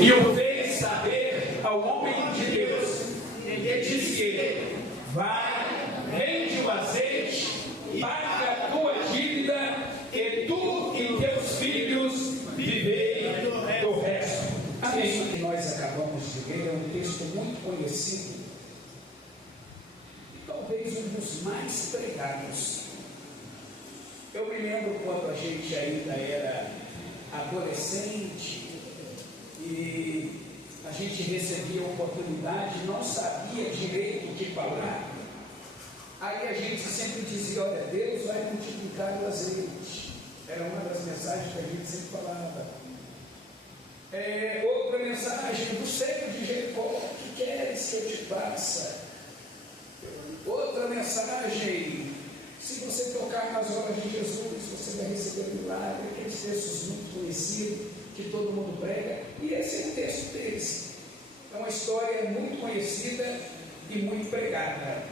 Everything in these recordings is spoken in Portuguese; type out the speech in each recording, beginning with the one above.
e o fez saber ao homem de Deus, e disse: vai, vende o azeite, paga a tua dívida, e tu e teus filhos vivei do resto. Amém. O que nós acabamos de ler é um texto muito conhecido, e talvez um dos mais pregados. Eu me lembro quando a gente ainda era adolescente e a gente recebia a oportunidade, não sabia direito o que falar. Aí a gente sempre dizia: olha, Deus vai multiplicar o azeite. Era uma das mensagens que a gente sempre falava. Outra mensagem: do seio de Jericó, o que queres que eu te faça? Outra mensagem: se você tocar nas obras de Jesus, você vai receber um milagre. Aqueles textos muito conhecidos que todo mundo prega, e esse é o texto deles. É uma história muito conhecida e muito pregada.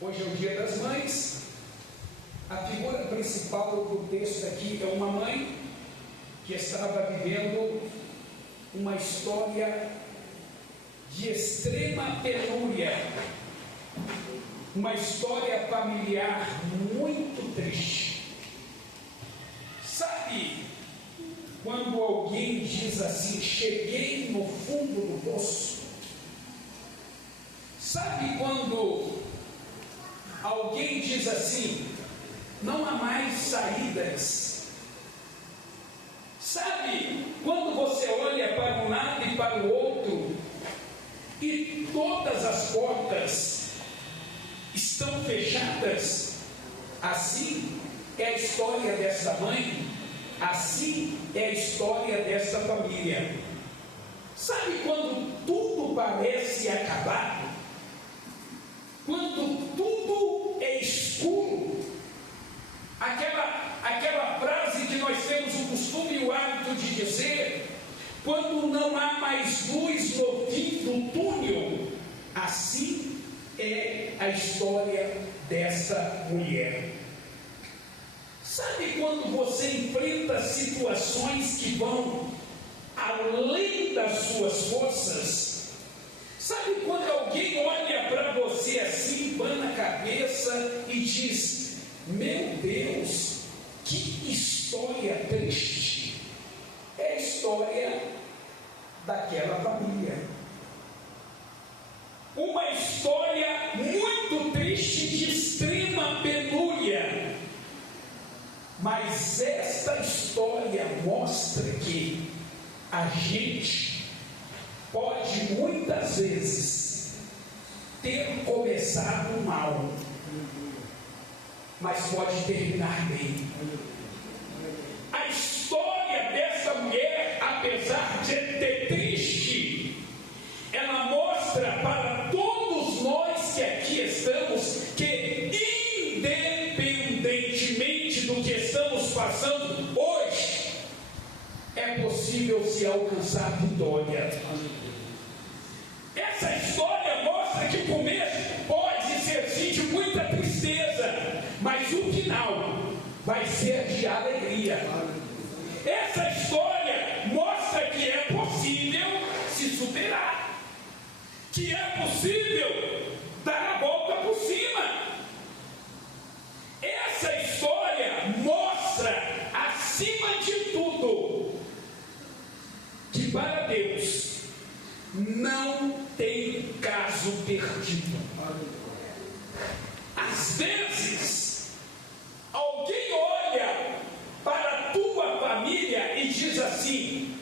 Hoje é o Dia das Mães. A figura principal do texto aqui é uma mãe que estava vivendo uma história de extrema penúria, uma história familiar muito triste. Sabe quando alguém diz assim: cheguei no fundo do poço? Sabe quando alguém diz assim: não há mais saídas? Sabe quando você olha para um lado e para o outro e todas as portas estão fechadas? Assim é a história dessa mãe, assim é a história dessa família. Sabe quando tudo parece acabado? Quando tudo é escuro? Aquela frase que nós temos o costume e o hábito de dizer: quando não há mais luz no fim do túnel. Assim é a história dessa mulher. Sabe quando você enfrenta situações que vão além das suas forças? Sabe quando alguém olha para você assim, bana a cabeça e diz: meu Deus, que história triste? É a história daquela família. Uma história muito triste, de extrema penúria. Mas esta história mostra que a gente pode muitas vezes ter começado mal, mas pode terminar bem. A história dessa mulher, apesar de ser triste, ela mostra para todos nós que aqui estamos que, independentemente do que estamos passando hoje, é possível se alcançar vitória. Essa história mostra que o começo pode ser sim de muita tristeza, mas o final vai ser de alegria. Essa história mostra que é possível se superar, que é possível dar a volta por cima. Essa história mostra, acima de tudo, que para Deus não tem caso perdido. Às vezes, alguém olha para a tua família e diz assim: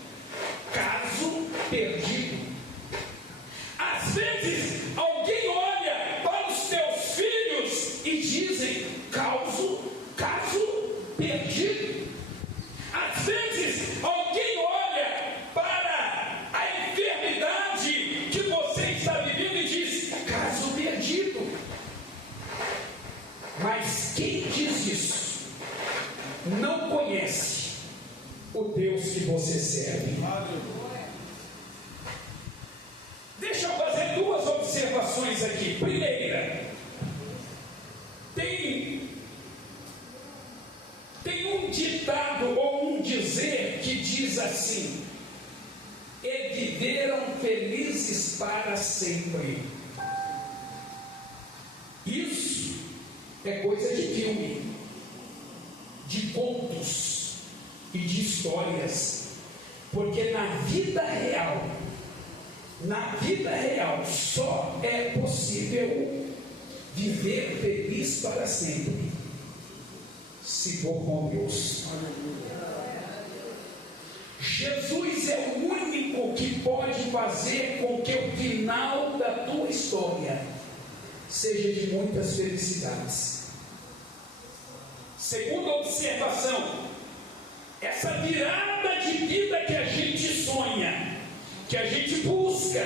caso perdido. Às vezes, alguém olha para os teus filhos e dizem: caso perdido. Às vezes, alguém olha para a enfermidade que você está vivendo e diz: caso perdido. Mas quem diz isso não conhece o Deus que você serve. Deixa eu fazer duas observações aqui. Primeira, tem um ditado ou um dizer que diz assim: felizes para sempre. Isso é coisa de filme, de contos e de histórias, porque na vida real, só é possível viver feliz para sempre, se for com Deus. Jesus é o único que pode fazer com que o final da tua história seja de muitas felicidades. Segunda observação, essa virada de vida que a gente sonha, que a gente busca,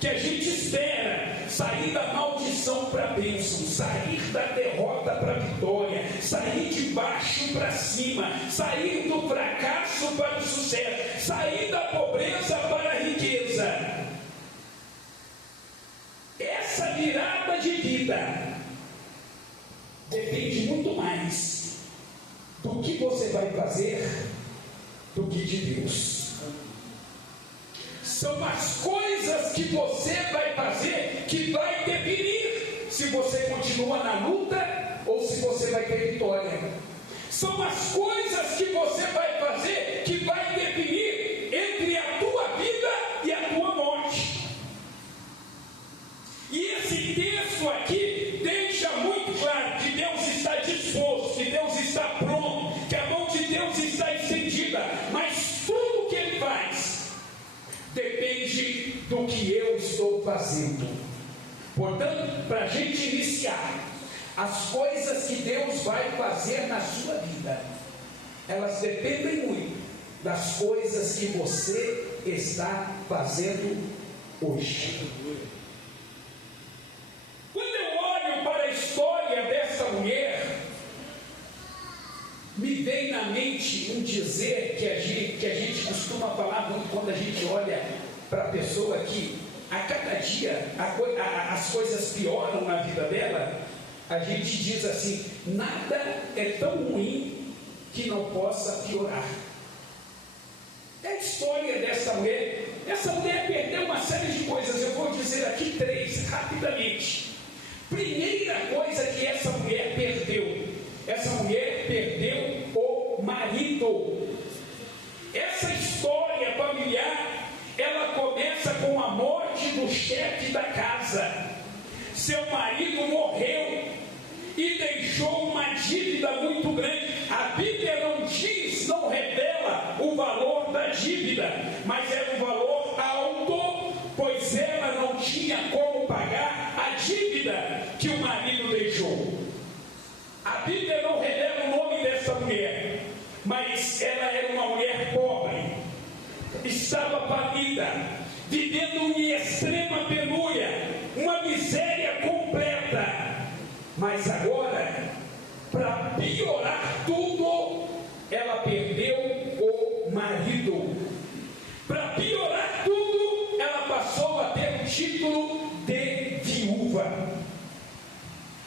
que a gente espera, sair da maldição para a bênção, sair da derrota para a vitória, sair de baixo para cima, sair do fracasso para o sucesso, sair da pobreza para a riqueza. Essa virada de vida depende muito mais do que você vai fazer do que de Deus. São as coisas que você vai fazer que vai definir se você continua na luta ou se você vai ter vitória. São as coisas que você vai fazer que vai definir entre a tua vida e a tua morte. E esse texto aqui deixa muito claro que Deus está disposto, que Deus está pronto, que a mão de Deus está estendida, mas tudo o que Ele faz depende do que eu estou fazendo. Portanto, para a gente iniciar, as coisas que Deus vai fazer na sua vida, elas dependem muito das coisas que você está fazendo hoje. Quando eu olho para a história dessa mulher, me vem na mente um dizer que a gente costuma falar muito quando a gente olha para a pessoa que a cada dia as coisas pioram na vida dela. A gente diz assim: nada é tão ruim que não possa piorar. É a história dessa mulher. Essa mulher perdeu uma série de coisas. Eu vou dizer aqui 3 rapidamente. Primeira coisa que essa mulher perdeu o marido. Essa história familiar, ela começa com a morte do chefe da casa. Seu marido morreu e deixou uma dívida muito grande. A Bíblia não diz, não revela o valor da dívida, mas era um valor alto, pois ela não tinha como pagar a dívida que o marido deixou. A Bíblia não revela o nome dessa mulher, mas ela era uma mulher pobre, estava falida, vivendo em extrema penúria, uma miséria completa. Mas agora, para piorar tudo, ela perdeu o marido. Para piorar tudo, ela passou a ter o título de viúva.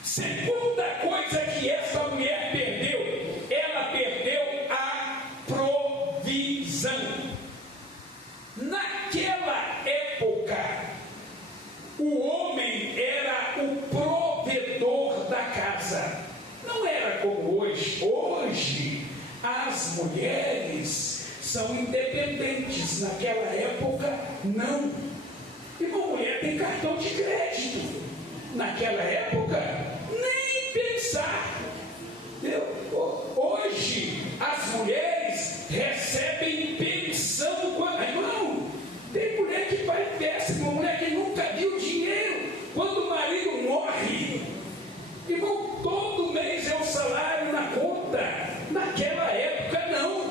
Segunda coisa que essa mulher perdeu, ela perdeu a provisão. Naquela época, o homem era o provedor da casa. Não era como hoje. Hoje, as mulheres são independentes. Naquela época, não. E uma mulher tem cartão de crédito. Naquela época, nem pensar. Hoje, as mulheres recebem pensão. Irmão, tem mulher que faz péssimo, mulher que nunca viu dinheiro. Quando o marido morre, irmão, todo mês é o salário na conta. Naquela época, não.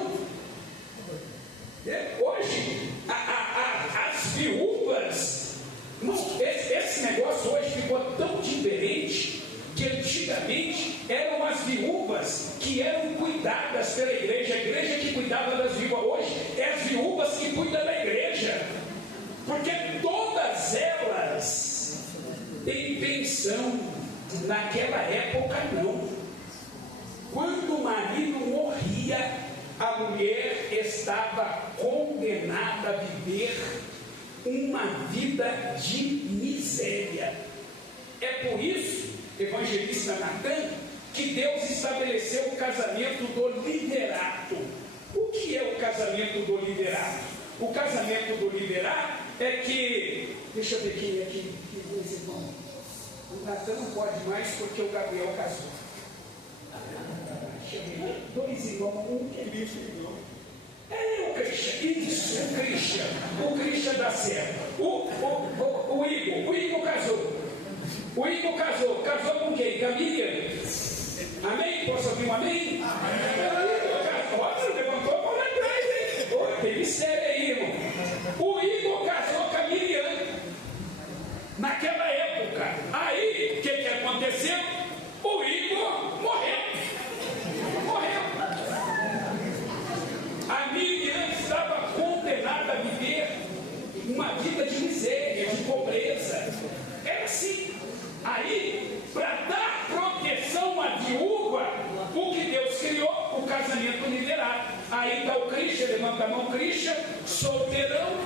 Hoje, as viúvas, irmão, esse negócio hoje ficou tão diferente que antigamente eram as viúvas que eram cuidadas pela igreja, a igreja que cuidava das viúvas. Hoje é as viúvas que cuidam da igreja, porque todas elas têm pensão. Naquela época não. Quando o marido morria, a mulher estava condenada a viver uma vida de miséria. É por isso, evangelista Natan, que Deus estabeleceu o casamento do liderato. O que é o casamento do liderato? O casamento do liderato é que, deixa eu ver quem é aqui, dois irmãos. O Natan não pode mais porque o Gabriel casou. Dois irmãos, um que é filho. É o Christian, isso, o Christian dá certo. O Igor casou. O Igor casou com quem? Com a Miriam. Amém? Posso ouvir um amém? Olha, levantou a mão lá atrás, hein? Oh, tem mistério aí, irmão. O Igor casou com a Miriam naquela época. Aí, o que aconteceu? O Igor morreu. A Miriam estava condenada a viver uma vida de miséria, de pobreza. Era assim. Aí, para dar proteção à viúva, o que Deus criou? O casamento liberado. Aí está o Christian, levanta a mão, Christian, solteirão,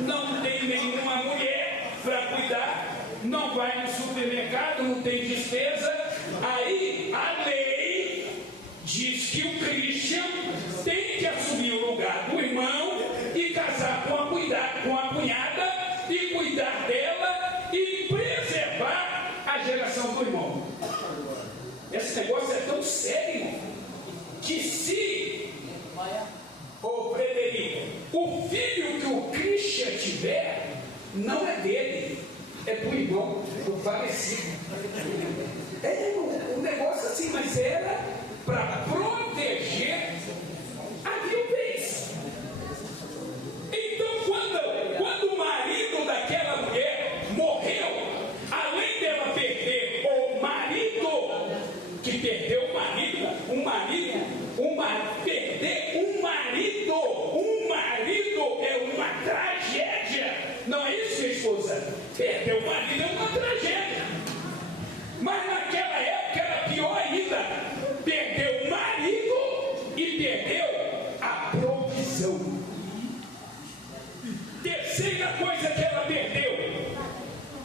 não tem nenhuma mulher para cuidar, não vai no supermercado, não tem despesa. Aí a lei diz que o Christian tem que assumir o lugar do irmão e casar com a cunhada e cuidar dela e preservar a geração do irmão. Esse negócio é tão sério que se, ô Frederico, o filho que o Christian tiver não é dele, é do irmão, do falecido. É um negócio assim, mas era para proteger a viuvez. Então, quando o marido daquela mulher morreu, além dela perder o marido, que perdeu o marido, perder um marido é uma tragédia. Não é isso, minha esposa? Perder o marido é uma tragédia. Mas naquela época era pior ainda. Perdeu o marido e perdeu a provisão. Terceira coisa que ela perdeu,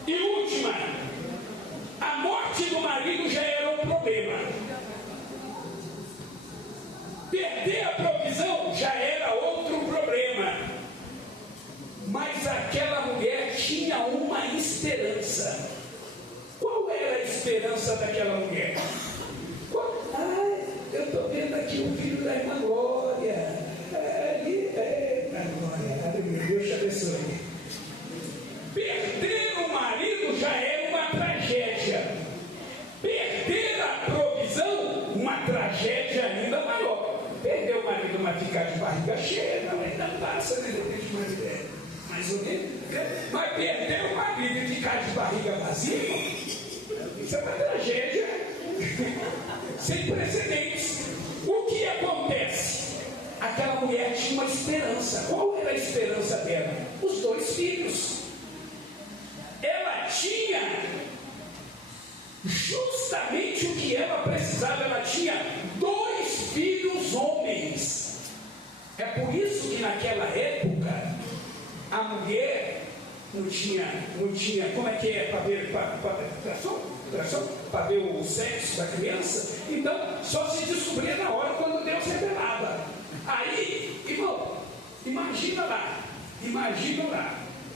e última, a morte do marido já era um problema. Perder a provisão já era outro problema. Mas aquela mulher tinha uma esperança. Qual era a esperança daquela mulher? Eu estou vendo aqui o filho da irmã Glória. Glória, Deus te abençoe. Perder o marido já era uma tragédia. Perder a provisão, uma tragédia ainda maior. Perder o marido, mas ficar de barriga cheia, não, ainda passa, né? Mais ou menos. Mas perder o marido e ficar de barriga vazia, isso é uma tragédia sem precedentes. O que acontece? Aquela mulher tinha uma esperança. Qual era a esperança dela? Os 2 filhos. Ela tinha justamente o que ela precisava. Ela tinha 2 filhos homens. É por isso que naquela época a mulher não tinha, como é que é, para ver para ver o sexo da criança. Então só se descobria na hora quando Deus revelava. Aí, irmão, imagina lá,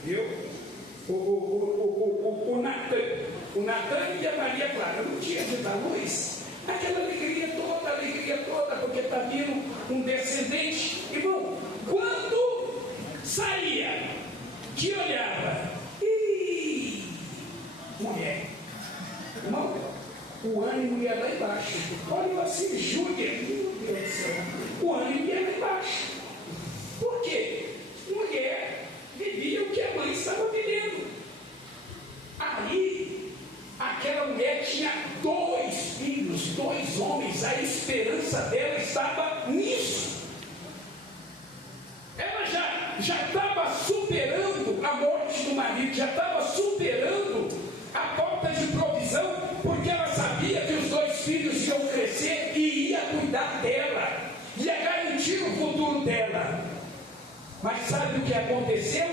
viu? O Natan e a Maria Clara no dia de dar luz, aquela alegria toda, porque está vindo um descendente. Irmão, quando saía, que olhava, mulher, irmão, o ânimo ia lá embaixo. Olha assim, Júlia, meu Deus do céu, o ânimo ia lá embaixo. Por quê? Mulher vivia o que a mãe estava vivendo. Aí, aquela mulher tinha 2 filhos, 2 homens, a esperança dela estava nisso. Ela já estava superando a morte do marido, já estava superando a falta de provisão, porque ela sabia que os 2 filhos iam crescer e ia cuidar dela, ia garantir o futuro dela. Mas sabe o que aconteceu?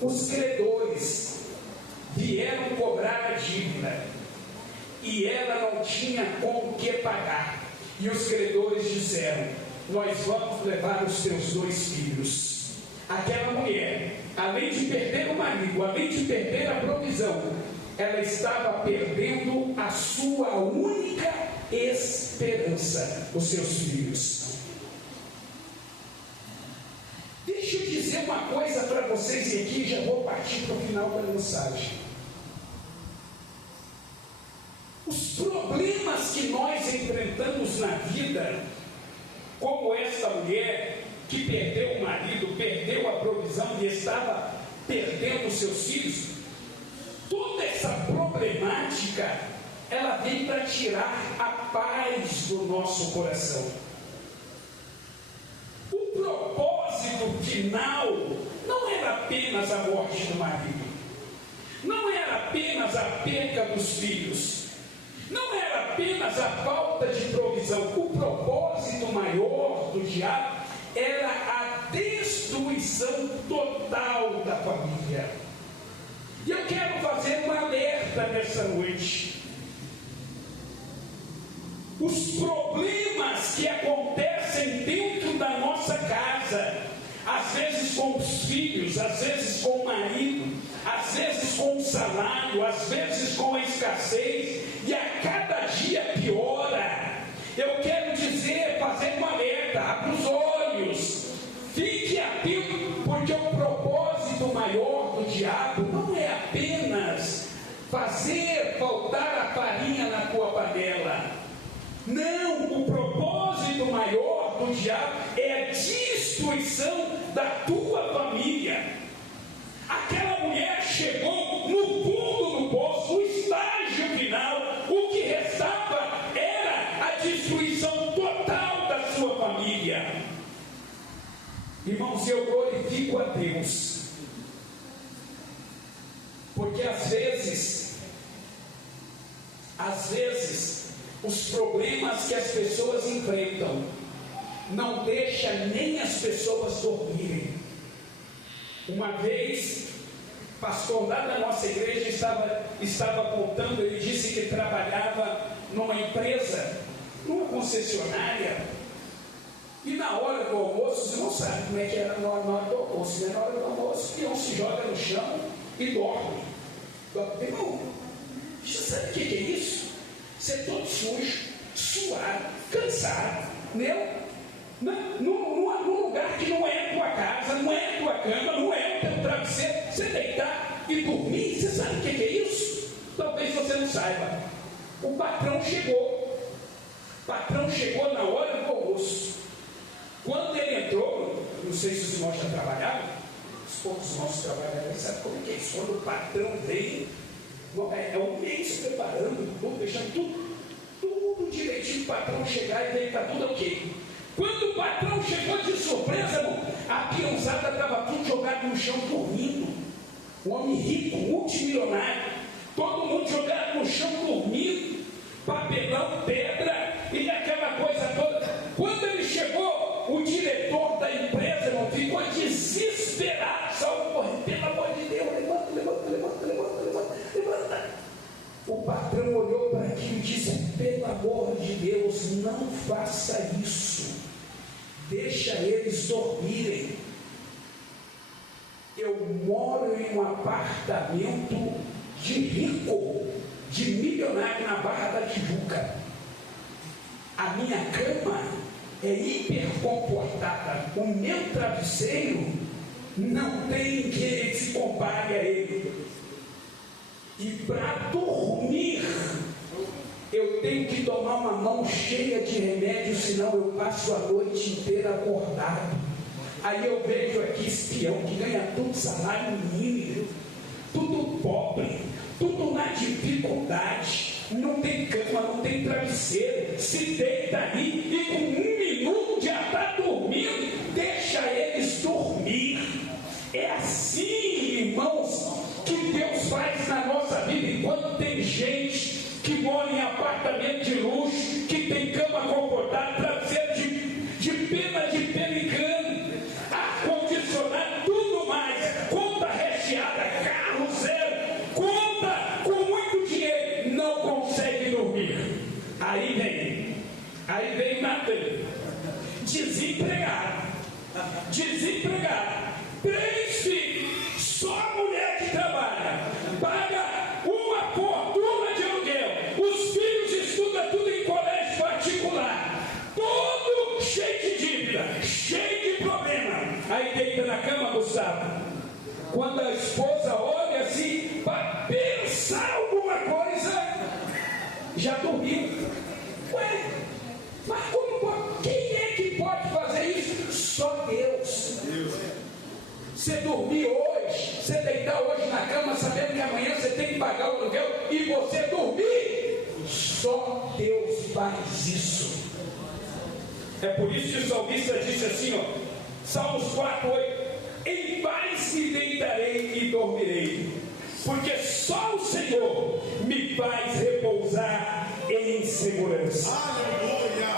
os credores vieram cobrar a dívida e ela não tinha com o que pagar. E os credores disseram: nós vamos levar os teus 2 filhos. Aquela mulher, além de perder o marido, além de perder a provisão, ela estava perdendo a sua única esperança, os seus filhos. Deixa eu dizer uma coisa para vocês, e aqui já vou partir para o final da mensagem. Os problemas que nós enfrentamos na vida, como esta mulher que perdeu o marido, perdeu a provisão e estava perdendo os seus filhos, toda essa problemática, ela vem para tirar a paz do nosso coração. O propósito final não era apenas a morte do marido, não era apenas a perda dos filhos, não era apenas a falta de provisão. O propósito maior do diabo era a destruição total da família. E eu quero fazer um alerta nessa noite. Os problemas que acontecem dentro da nossa casa, às vezes com os filhos, às vezes com o marido, às vezes com o salário, às vezes com a escassez, e a cada dia piora. Eu quero dizer, fazer um alerta: abra os olhos, fique atento, porque o propósito maior do diabo não é apenas fazer faltar a farinha na tua panela. Não, o propósito maior do diabo é a destruição da tua família. Aquela mulher chegou no fundo do poço, o estágio final, o que restava era a destruição total da sua família. Irmãos, eu glorifico a Deus, porque às vezes, os problemas que as pessoas enfrentam não deixam nem as pessoas dormirem. Uma vez, pastor lá da nossa igreja estava contando, ele disse que trabalhava numa empresa, numa concessionária, e na hora do almoço, você não sabe como é que era na hora do almoço, né? Na hora do almoço, o peão se joga no chão e dorme. Irmão, você sabe o que é isso? Você é todo sujo, suado, cansado, né? Num lugar que não é a tua casa, não é a tua cama, não é o teu travesseiro, você deitar e dormir. Você sabe o que é isso? Talvez você não saiba. O patrão chegou na hora do almoço. Quando ele entrou, não sei se os irmãos já trabalharam, os poucos irmãos que trabalharam, sabe como é que é isso? Quando o patrão vem, é um mês preparando tudo, deixando tudo direitinho, o patrão chegar e ver que está tudo ok. Quando o patrão chegou de surpresa, irmão, a criançada estava tudo jogado no chão dormindo. Um homem rico, multimilionário, todo mundo jogado no chão dormindo, papelão, pedra e aquela coisa toda. Quando ele chegou, o diretor da empresa, irmão, ficou desesperado, só correndo: pelo amor de Deus, levanta. O patrão olhou para aquilo e disse: pelo amor de Deus, não faça isso. Deixa eles dormirem. Eu moro em um apartamento de rico, de milionário, na Barra da Tijuca. A minha cama é hiper comportada. O meu travesseiro não tem quem se compare a ele. E para dormir, eu tenho que tomar uma mão cheia de remédio, senão eu passo a noite inteira acordado. Aí eu vejo aqui espião que ganha tudo salário mínimo, tudo pobre, tudo na dificuldade, não tem cama, não tem travesseiro, se deita ali e com 1 minuto já está dormindo. Deixa eles dormir. É assim, irmãos, que Deus faz na nossa vida. Enquanto tem gente que mora em apartamento de luxo, que tem cama confortável, travesseiro de pena de pelicano, ar-condicionado, tudo mais, conta recheada, Gustavo? Quando a esposa olha assim, para pensar alguma coisa, já dormiu. Ué, mas como pode? Quem é que pode fazer isso? Só Deus. Você dormir hoje, você deitar hoje na cama sabendo que amanhã você tem que pagar o aluguel e você dormir, só Deus faz isso. É por isso que o salmista disse assim, ó, Salmos 4:8: em paz me deitarei e dormirei, porque só o Senhor me faz repousar em segurança. Aleluia!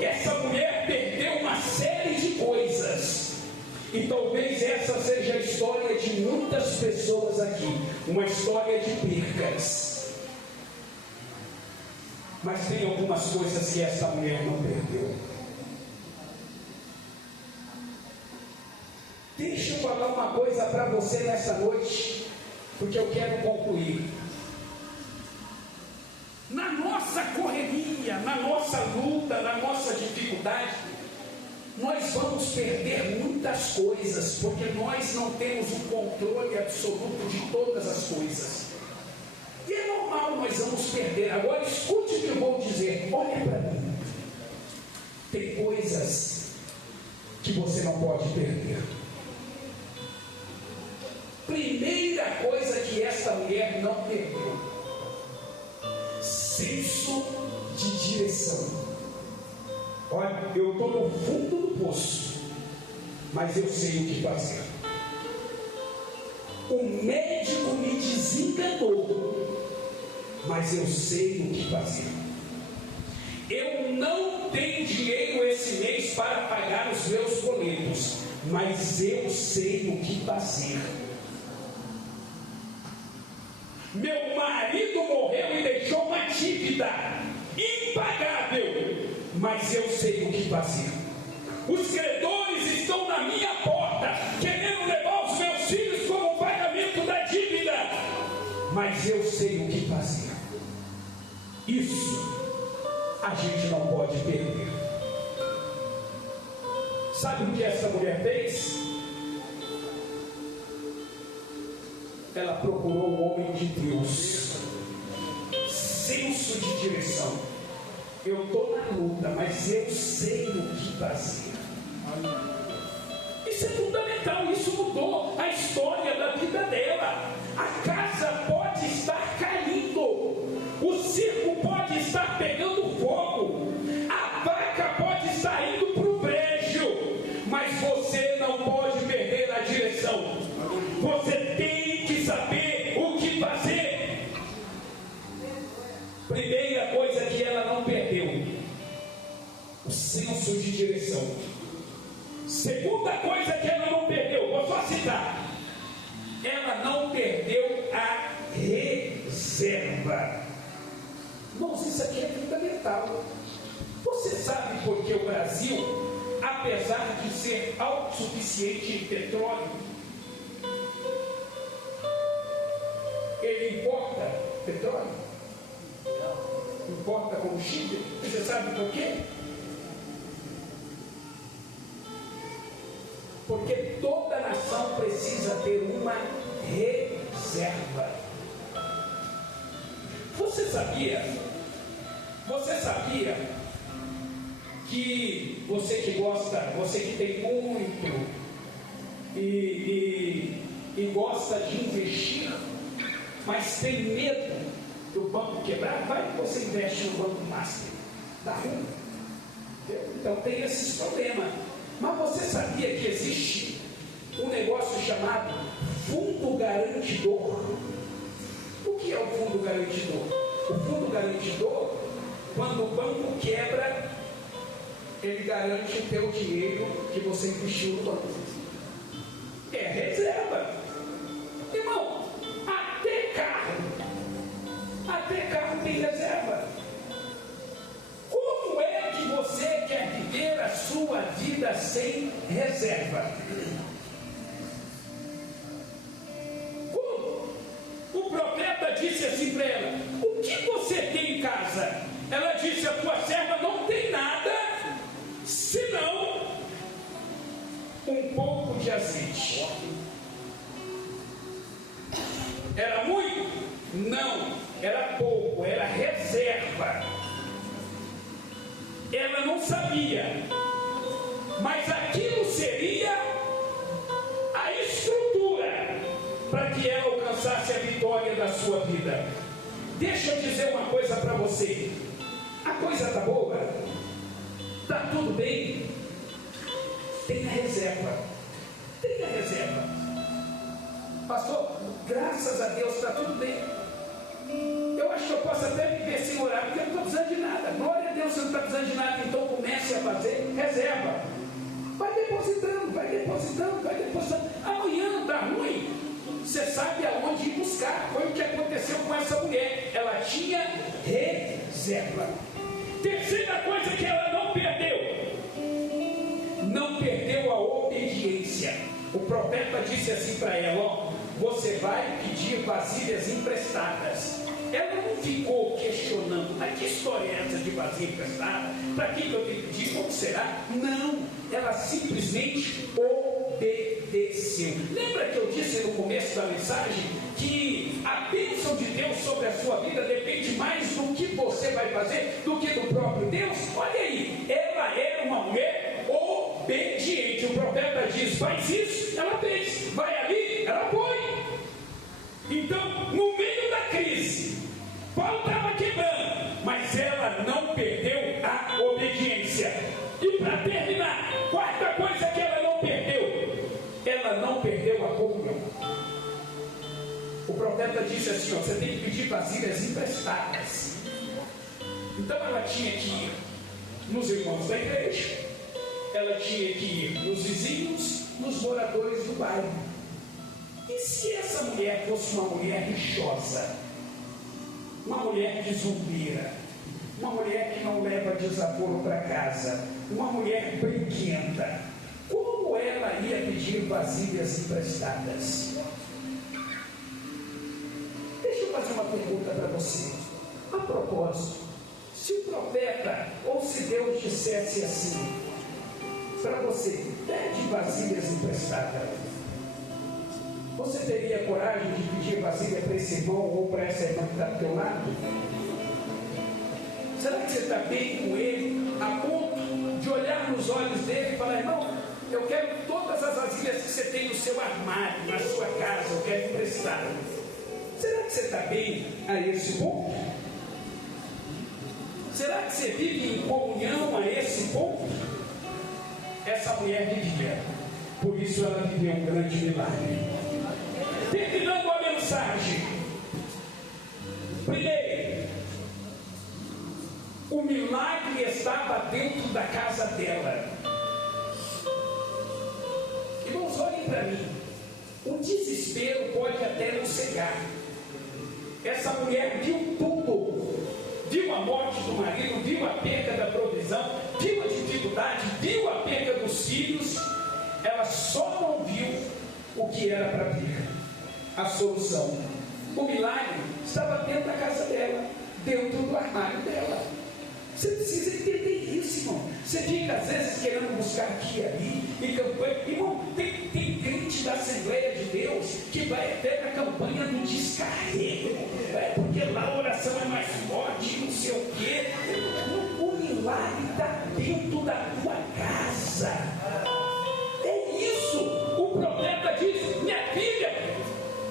Essa mulher perdeu uma série de coisas, e talvez essa seja a história de muitas pessoas aqui, uma história de percas. Mas tem algumas coisas que essa mulher não perdeu. Deixa eu falar uma coisa para você nessa noite, porque eu quero concluir. Na nossa correria, na nossa luta, na nossa dificuldade, nós vamos perder muitas coisas, porque nós não temos o controle absoluto de todas as coisas. E é normal, nós vamos perder. Agora escute o que eu vou dizer, olha para mim. Tem coisas que você não pode perder. Primeira coisa que essa mulher não perdeu: senso de direção. Olha, eu estou no fundo do poço, mas eu sei o que fazer. O médico me desenganou, mas eu sei o que fazer. Eu não tenho dinheiro esse mês para pagar os meus boletos, mas eu sei o que fazer. Meu marido morreu e deixou uma dívida impagável, mas eu sei o que fazer. Os credores estão na minha porta, querendo levar os meus filhos como pagamento da dívida, mas eu sei o que fazer. Isso a gente não pode perder. Sabe o que essa mulher fez? Ela procurou um homem de Deus, senso de direção. Eu estou na luta, mas eu sei o que fazer. Isso é fundamental, isso mudou a história da vida dela. A casa pode estar caindo, o circo pode estar pegando fogo, a vaca pode estar indo para o brejo, mas você não pode perder a direção. Você tem que saber o que fazer. Primeira coisa que ela não perdeu: o senso de direção. Segunda coisa que ela não perdeu, vou só citar: ela não perdeu a reserva. Irmãos, isso aqui é fundamental. Você sabe por que o Brasil, apesar de ser autossuficiente em petróleo, ele importa petróleo? Importa combustível? Você sabe por quê? Porque toda nação precisa ter uma reserva. Você sabia que você que gosta, você que tem muito e gosta de investir, mas tem medo do banco quebrar, vai que você investe no Banco Master, dá ruim. Então tem esses problemas. Mas você sabia que existe um negócio chamado fundo garantidor? O que é o fundo garantidor? O fundo garantidor, quando o banco quebra, ele garante o teu dinheiro que você investiu no banco. É reserva. Irmão, até carro tem reserva. Como é que você quer viver a sua vida sem reserva? Como? O profeta disse assim para ela: o que você tem em casa? Ela disse: a tua serva não tem nada, senão um de azeite. Era muito? Não, era pouco, era reserva. Ela não sabia, mas aquilo seria a estrutura para que ela alcançasse a vitória da sua vida. Deixa eu dizer uma coisa para você: a coisa está boa, está tudo bem, tenha reserva, tenha reserva. Pastor, graças a Deus está tudo bem. Eu acho que eu posso até viver sem orar, porque eu não estou precisando de nada. Glória a Deus, você não está precisando de nada, então comece a fazer reserva. Vai depositando, vai depositando, vai depositando. Amanhã não está ruim, você sabe aonde ir buscar. Foi o que aconteceu com essa mulher. Ela tinha reserva. Terceira coisa que ela não perdeu: não perdeu a obediência. O profeta disse assim para ela: ó, você vai pedir vasilhas emprestadas. Ela não ficou questionando: mas que história é essa de vasilha emprestada? Para que eu tenho que pedir? Como será? Não, ela simplesmente obedeceu. Lembra que eu disse no começo da mensagem que a bênção de Deus sobre a sua vida depende mais do que você vai fazer do que do próprio Deus? Olha aí, ela era uma mulher obediente. O profeta diz: faz isso, ela fez. Vai ali, ela foi. Então, no meio da crise, Paulo estava quebrando, mas ela não perdeu a obediência. E para terminar, quarta coisa que ela não perdeu a comunhão. O profeta disse assim: ó, você tem que pedir vasilhas emprestadas. Então ela tinha que ir nos irmãos da igreja, ela tinha que ir nos vizinhos, nos moradores do bairro. E se essa mulher fosse uma mulher rixosa, uma mulher desumildeira, uma mulher que não leva desaforo para casa, uma mulher brinquenta, como ela ia pedir vasilhas emprestadas? Deixa eu fazer uma pergunta para você. A propósito, se o profeta ou se Deus dissesse assim para você: pede vasilhas emprestadas, você teria coragem de pedir vasilha para esse irmão ou para essa irmã que está do teu lado? Será que você está bem com ele, a ponto de olhar nos olhos dele e falar: irmão, eu quero todas as vasilhas que você tem no seu armário, na sua casa, eu quero emprestar. Será que você está bem a esse ponto? Será que você vive em comunhão a esse ponto? Essa mulher vivia, por isso ela viveu um grande milagre. Terminando a mensagem, primeiro, o milagre estava dentro da casa dela. Irmãos, olhem para mim. O desespero pode até nos cegar. Essa mulher viu tudo. Viu a morte do marido, viu a perda da provisão, viu a dificuldade, viu a perda dos filhos. Ela só não viu o que era para vir. A solução. O milagre estava dentro da casa dela, dentro do armário dela. Você precisa entender isso, irmão. Você fica às vezes querendo buscar aqui e ali, e campanha. Irmão, tem crente da Assembleia de Deus que vai até na campanha do descarrego, porque lá a oração é mais forte, não sei o quê. O milagre está dentro da tua casa. É isso. O profeta diz: minha filha,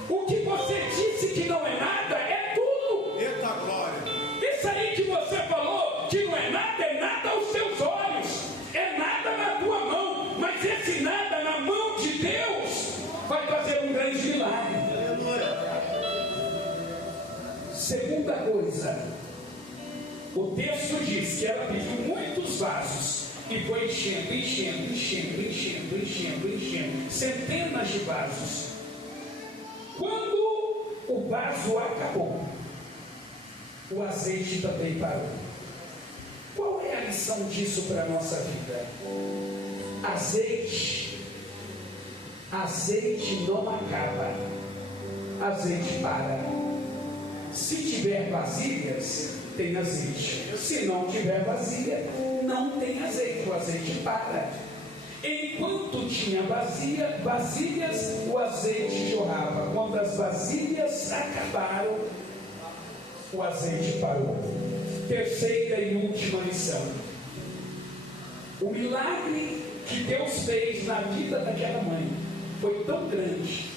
o que você disse que não é nada é tudo. Eita glória! Isso aí que você falou que não é nada aos seus olhos, é nada na tua mão, mas esse nada na mão de Deus vai fazer um grande milagre. Segunda coisa, o texto diz que ela pediu muitos vasos e foi enchendo, centenas de vasos. Quando o vaso acabou, o azeite também parou. Qual é a lição disso para a nossa vida? Azeite não acaba, azeite para. Se tiver vasilhas, tem azeite. Se não tiver vasilha, não tem azeite, o azeite para. Enquanto Quando tinha vasilhas, o azeite jorrava. Quando as vasilhas acabaram, o azeite parou. Terceira e última lição. O milagre que Deus fez na vida daquela mãe foi tão grande,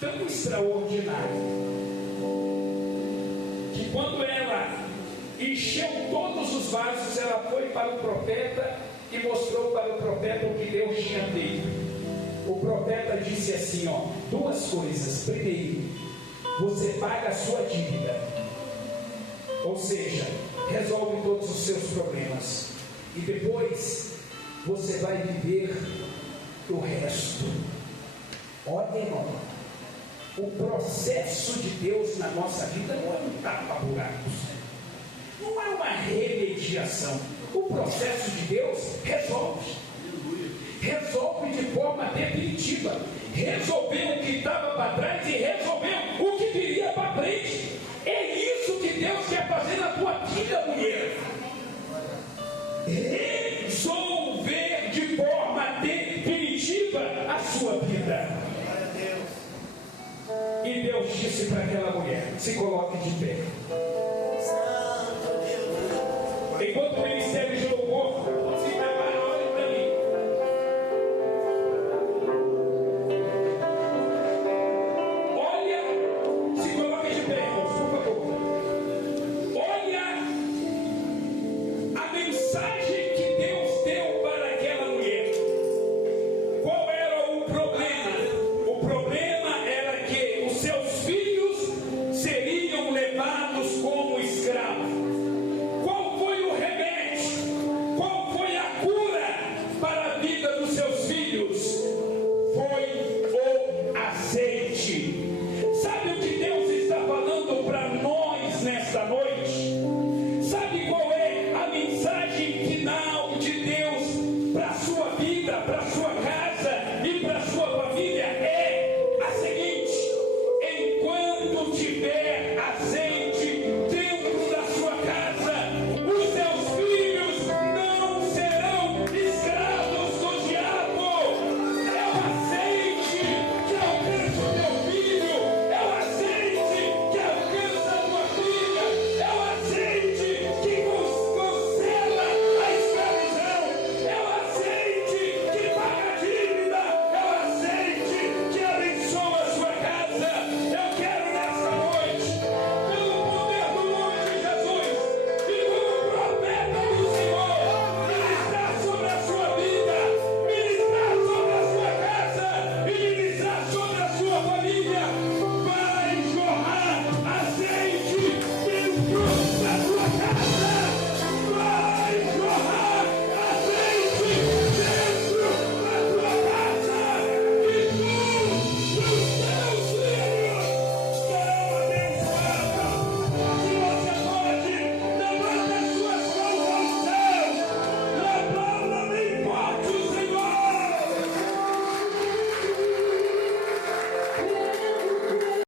tão extraordinário, que quando ela encheu todos os vasos, ela foi para o profeta e mostrou para o profeta o que Deus tinha feito. O profeta disse assim, ó, duas coisas. Primeiro, você paga a sua dívida, ou seja, resolve todos os seus problemas, e depois você vai viver o resto. Olha, irmão, o processo de Deus na nossa vida não é um tapa-buracos, não é uma remediação. O processo de Deus resolve de forma definitiva. Resolveu o que estava para trás e resolveu o que viria para frente. É isso que Deus quer fazer na tua vida, mulher. Resolver de forma definitiva a sua vida. E Deus disse para aquela mulher: se coloque de pé. Enquanto ele